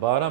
12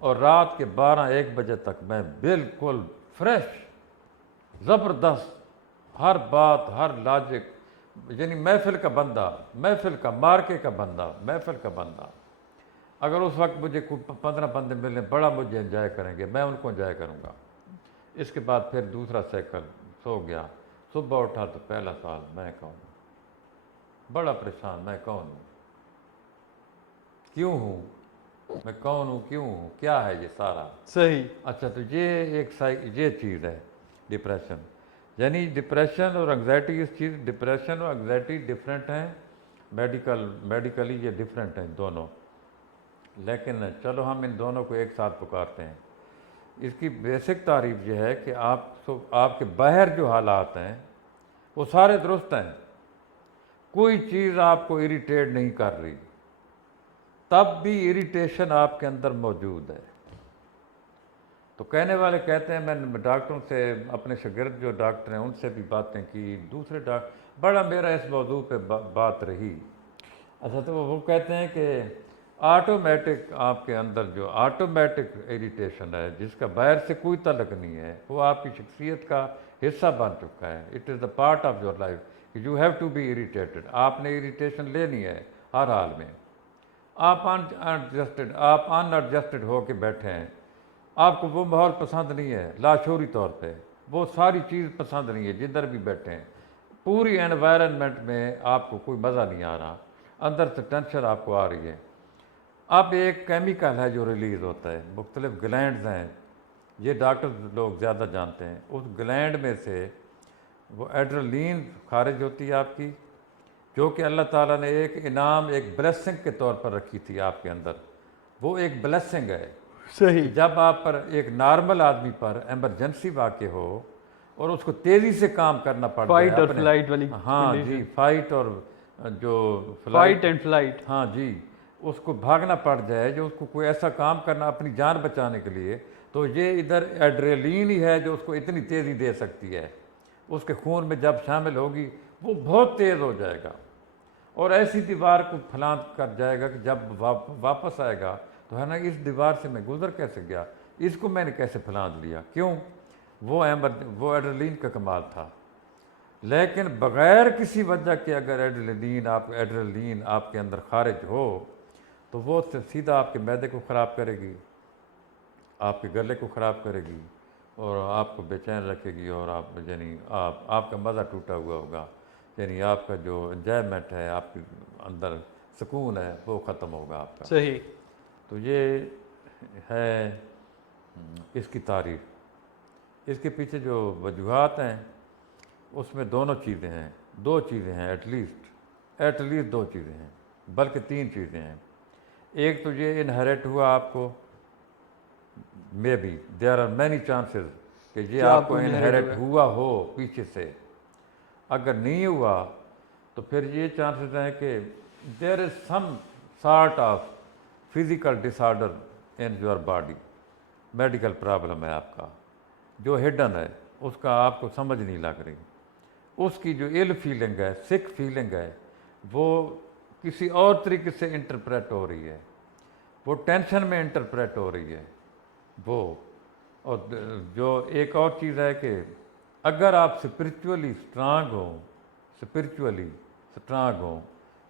اور رات کے 12-1 بجے تک میں بالکل فریش، زبردست، ہر بات، ہر لاجک، یعنی محفل کا بندہ، محفل کا، مارکے کا بندہ، محفل کا بندہ۔ اگر اس وقت مجھے 15 بندے ملیں بڑا مجھے انجوائے کریں گے، میں ان کو انجوائے کروں گا۔ اس کے بعد پھر دوسرا سائیکل، سو گیا، صبح اٹھا تو پہلا سوال میں کون ہوں؟ بڑا پریشان، میں کون ہوں، کیوں ہوں، میں کون ہوں، کیوں ہوں، کیا ہے یہ سارا؟ صحیح۔ اچھا، تو یہ یہ چیز ہے ڈپریشن، یعنی ڈپریشن اور انگزائٹی، اس چیز، ڈپریشن اور انگزائٹی ڈفرینٹ ہیں، میڈیکلی یہ ڈفرینٹ ہیں دونوں، لیکن چلو ہم ان دونوں کو ایک ساتھ پکارتے ہیں۔ اس کی بیسک تعریف یہ ہے کہ آپ کے باہر جو حالات ہیں وہ سارے درست ہیں، کوئی چیز آپ کو اریٹیٹ نہیں کر رہی، تب بھی اریٹیشن آپ کے اندر موجود ہے۔ تو کہنے والے کہتے ہیں، میں ڈاکٹروں سے، اپنے شاگرد جو ڈاکٹر ہیں ان سے بھی باتیں کی، دوسرے ڈاکٹر، بڑا میرا اس موضوع پہ بات رہی۔ اچھا، تو وہ کہتے ہیں کہ آٹومیٹک، آپ کے اندر جو آٹومیٹک اریٹیشن ہے جس کا باہر سے کوئی تعلق نہیں ہے، وہ آپ کی شخصیت کا حصہ بن چکا ہے۔ It is the part of your life, you have to be irritated, آپ نے اریٹیشن لینی ہے ہر حال میں۔ آپ ان ایڈجسٹڈ ہو کے بیٹھے ہیں، آپ کو وہ ماحول پسند نہیں ہے لاشعوری طور پہ، وہ ساری چیز پسند نہیں ہے جدھر بھی بیٹھے ہیں، پوری انوائرنمنٹ میں آپ کو کوئی مزہ نہیں آ رہا، اندر سے ٹینشن آپ کو آ رہی ہے۔ اب ایک کیمیکل ہے جو ریلیز ہوتا ہے، مختلف گلینڈز ہیں، یہ ڈاکٹر لوگ زیادہ جانتے ہیں، اس گلینڈ میں سے وہ ایڈرلین خارج ہوتی ہے آپ کی، جو کہ اللہ تعالیٰ نے ایک انعام، ایک بلیسنگ کے طور پر رکھی تھی آپ کے اندر، وہ ایک بلیسنگ ہے۔ صحیح۔ جب آپ پر، ایک نارمل آدمی پر ایمرجنسی واقع ہو اور اس کو تیزی سے کام کرنا پڑ جائے، فائٹ اور فلائٹ والی، ہاں جی، فائٹ اور جو فائٹ اینڈ فلائٹ، ہاں جی، اس کو بھاگنا پڑ جائے، جو اس کو کوئی ایسا کام کرنا اپنی جان بچانے کے لیے، تو یہ ادھر ایڈریلین ہی ہے جو اس کو اتنی تیزی دے سکتی ہے، اس کے خون میں جب شامل ہوگی وہ بہت تیز ہو جائے گا اور ایسی دیوار کو پھلانگ کر جائے گا کہ جب واپس آئے گا تو ہے نا، اس دیوار سے میں گزر کیسے گیا، اس کو میں نے کیسے پھلانگ لیا، کیوں؟ وہ ایڈریلین کا کمال تھا۔ لیکن بغیر کسی وجہ کے اگر ایڈریلین آپ کے اندر خارج ہو تو وہ سیدھا آپ کے معدے کو خراب کرے گی، آپ کے گلے کو خراب کرے گی اور آپ کو بے چین رکھے گی، اور یعنی آپ کا مزہ ٹوٹا ہوا ہوگا، یعنی آپ کا جو انجوائمنٹ ہے، آپ کے اندر سکون ہے، وہ ختم ہوگا آپ کا۔ صحیح۔ تو یہ ہے اس کی تعریف۔ اس کے پیچھے جو وجوہات ہیں اس میں دو چیزیں ہیں، ایٹ لیسٹ 2 چیزیں ہیں، بلکہ 3 چیزیں ہیں۔ ایک تو یہ انہیریٹ ہوا آپ کو، may be there are many chances کہ یہ آپ کو انہیریٹ ہوا ہو پیچھے سے، اگر نہیں ہوا تو پھر یہ چانسز ہیں کہ there is some sort of physical disorder in your body, medical problem ہے آپ کا جو ہڈن ہے، اس کا آپ کو سمجھ نہیں لگ رہی، اس کی جو ایل فیلنگ ہے، سک فیلنگ ہے، وہ کسی اور طریقے سے انٹرپریٹ ہو رہی ہے، وہ ٹینشن میں انٹرپریٹ ہو رہی ہے وہ۔ اور جو ایک اور چیز ہے کہ اگر آپ اسپرچولی اسٹرانگ ہوں،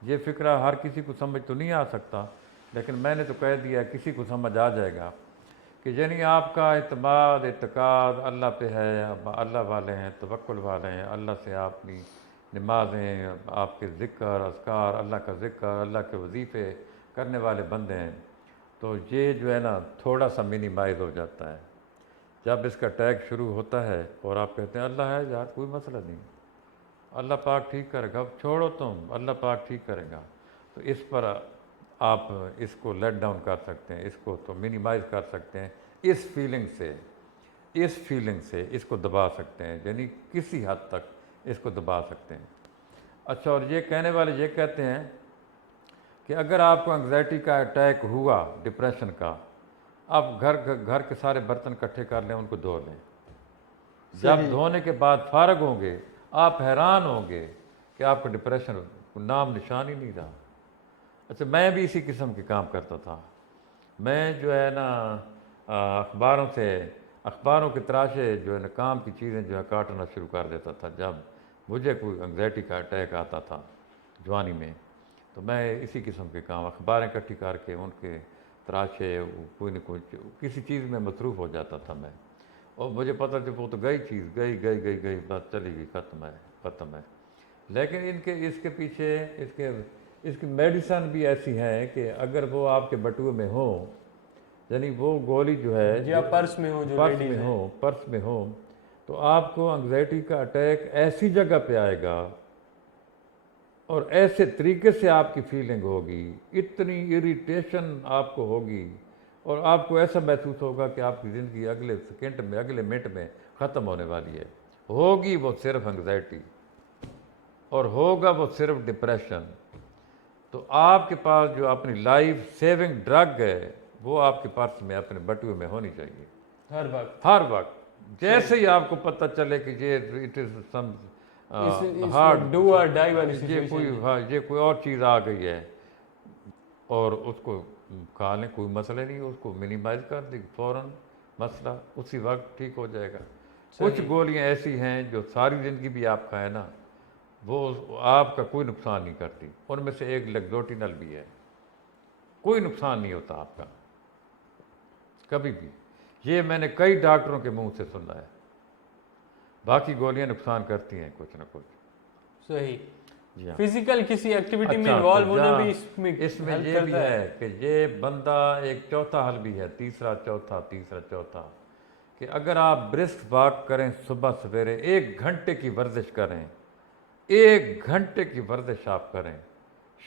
یہ فکرہ ہر کسی کو سمجھ تو نہیں آ سکتا، لیکن میں نے تو کہہ دیا کسی کو سمجھ آ جائے گا کہ یعنی آپ کا اعتماد، اعتقاد اللہ پہ ہے، اللہ والے ہیں، توکل والے ہیں، اللہ سے آپ اپنی نمازیں، آپ کے ذکر، اذکار، اللہ کا ذکر، اللہ کے وظیفے کرنے والے بندے ہیں، تو یہ جو ہے نا تھوڑا سا منیمائز ہو جاتا ہے۔ جب اس کا اٹیک شروع ہوتا ہے اور آپ کہتے ہیں اللہ ہے یار، کوئی مسئلہ نہیں، اللہ پاک ٹھیک کرے گا، اب چھوڑو تم، اللہ پاک ٹھیک کرے گا، تو اس پر آپ اس کو لیٹ ڈاؤن کر سکتے ہیں، اس کو تو منیمائز کر سکتے ہیں، اس فیلنگ سے اس کو دبا سکتے ہیں، یعنی کسی حد تک اس کو دبا سکتے ہیں۔ اچھا، اور یہ کہنے والے یہ کہتے ہیں کہ اگر آپ کو انگزائٹی کا اٹیک ہوا، ڈپریشن کا، آپ گھر کے سارے برتن اکٹھے کر لیں، ان کو دھو لیں، جب دھونے کے بعد فارغ ہوں گے آپ حیران ہوں گے کہ آپ کا ڈپریشن نام نشان ہی نہیں رہا۔ اچھا، میں بھی اسی قسم کے کام کرتا تھا، میں جو ہے نا اخباروں کے تراشے جو ہے نا کام کی چیزیں جو ہے کاٹنا شروع کر دیتا تھا. جب مجھے کوئی انگزائٹی کا اٹیک آتا تھا جوانی میں تو میں اسی قسم کے کام اخباریں اکٹھی کر کے ان کے تراشے کوئی نہ کوئی کسی چیز میں مصروف ہو جاتا تھا میں. اور مجھے پتہ کہ وہ تو گئی چیز گئی بس چلی گئی ختم ہے. لیکن اس کے پیچھے اس کی میڈیسن بھی ایسی ہے کہ اگر وہ آپ کے بٹوے میں ہو یعنی وہ گولی جو ہے یا پرس میں ہو تو آپ کو انگزائٹی کا اٹیک ایسی جگہ پہ آئے گا اور ایسے طریقے سے آپ کی فیلنگ ہوگی, اتنی اریٹیشن آپ کو ہوگی اور آپ کو ایسا محسوس ہوگا کہ آپ کی زندگی اگلے سیکنڈ میں اگلے منٹ میں ختم ہونے والی ہے. ہوگی وہ صرف انگزائٹی اور ہوگا وہ صرف ڈپریشن. تو آپ کے پاس جو اپنی لائف سیونگ ڈرگ ہے وہ آپ کے پرس میں اپنے بٹوے میں ہونی چاہیے ہر وقت. جیسے ہی آپ کو پتہ چلے کہ اٹ از سم ہارڈ یہ کوئی اور چیز آ گئی ہے اور اس کو کھا لیں, کوئی مسئلہ نہیں, اس کو منیمائز کر دیں فوراً, مسئلہ اسی وقت ٹھیک ہو جائے گا. کچھ گولیاں ایسی ہیں جو ساری زندگی بھی آپ کھائیں نا وہ آپ کا کوئی نقصان نہیں کرتی. ان میں سے ایک لیگزوٹینل بھی ہے, کوئی نقصان نہیں ہوتا آپ کا کبھی بھی. یہ میں نے کئی ڈاکٹروں کے منہ سے سنا ہے. باقی گولیاں نقصان کرتی ہیں کچھ نہ کچھ. صحیح. جی ہاں, فزیکل کسی ایکٹیویٹی میں انوالو ہونا بھی اس میں یہ بھی ہے کہ یہ بندہ ایک چوتھا حل بھی ہے, تیسرا چوتھا کہ اگر آپ برسک واک کریں صبح سویرے 1 گھنٹے کی ورزش کریں, 1 گھنٹے کی ورزش آپ کریں,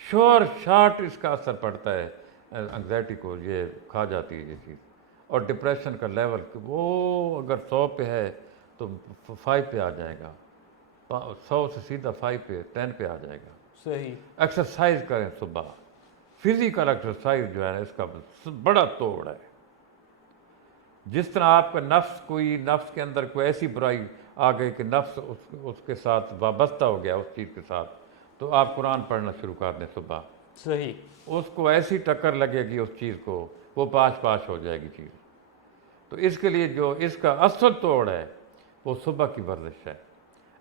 شور شاٹ اس کا اثر پڑتا ہے انگزائٹی کو, یہ کھا جاتی ہے یہ چیز. اور ڈپریشن کا لیول وہ اگر 100 پہ ہے تو 5 پہ آ جائے گا, 100 سے سیدھا 5 پہ 10 پہ آ جائے گا. صحیح. ایکسرسائز کریں صبح, فزیکل ایکسرسائز جو ہے اس کا بڑا توڑ ہے. جس طرح آپ کا نفس کے اندر کوئی ایسی برائی آ گئی کہ نفس اس کے ساتھ وابستہ ہو گیا اس چیز کے ساتھ, تو آپ قرآن پڑھنا شروع کر دیں صبح. صحیح. اس کو ایسی ٹکر لگے گی اس چیز کو, وہ پاش ہو جائے گی چیز. تو اس کے لیے جو اس کا اصل توڑ ہے وہ صبح کی ورزش ہے.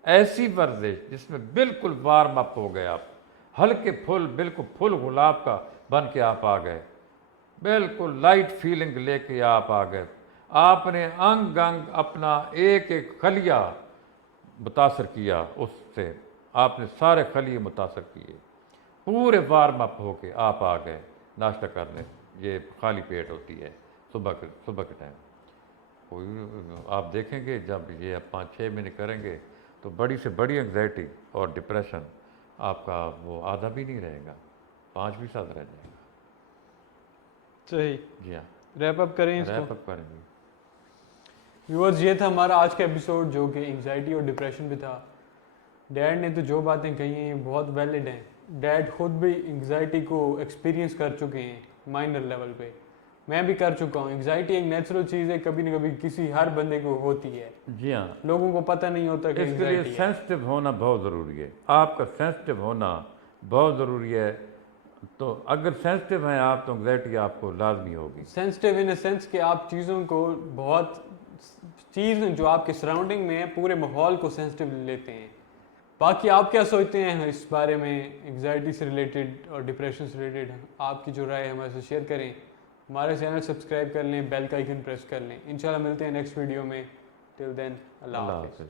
ایسی ورزش جس میں بالکل وارم اپ ہو گئے آپ, ہلکے بالکل پھل گلاب کا بن کے آپ آ گئے, بالکل لائٹ فیلنگ لے کے آپ آ گئے. آپ نے انگ اپنا ایک خلیہ متاثر کیا, اس سے آپ نے سارے خلیے متاثر کیے, پورے وارم اپ ہو کے آپ آ گئے ناشتہ کرنے. یہ خالی پیٹ ہوتی ہے صبح کے ٹائم. آپ دیکھیں گے جب یہ 5-6 منٹ کریں گے تو بڑی سے بڑی انگزائٹی اور ڈپریشن آپ کا وہ آدھا بھی نہیں رہے گا, 5% رہ جائے گا. صحیح. جی ہاں, ریپ اپ کریں گے. ویورز, یہ تھا ہمارا آج کا ایپیسوڈ جو کہ انگزائٹی اور ڈپریشن بھی تھا. ڈیڈ نے تو جو باتیں کہی ہیں بہت ویلڈ ہیں. ڈیڈ خود بھی انگزائٹی کو ایکسپیرینس کر چکے ہیں مائنر لیول پہ, میں بھی کر چکا ہوں. انگزائٹی ایک نیچرل چیز ہے, کبھی نہ کبھی ہر بندے کو ہوتی ہے. جی ہاں, لوگوں کو پتہ نہیں ہوتا کہ اس کے لیے سینسٹیو ہونا بہت ضروری ہے. آپ کا سینسٹیو ہونا بہت ضروری ہے. تو اگر سینسٹیو ہیں آپ تو انگزائٹی آپ کو لازمی ہوگی. سینسٹیو ان اے سینس کہ آپ چیزوں کو جو آپ کے سراؤنڈنگ میں ہے پورے ماحول کو سینسٹیو لیتے ہیں. باقی آپ کیا سوچتے ہیں اس بارے میں, انگزائٹی سے ریلیٹڈ اور ڈپریشن سے ریلیٹڈ؟ آپ کی جو رائے ہے ہمارے سے شیئر کریں. ہمارے چینل سبسکرائب کر لیں, بیل کا آئیکن پریس کر لیں. انشاءاللہ ملتے ہیں نیکسٹ ویڈیو میں. ٹل دین اللہ حافظ.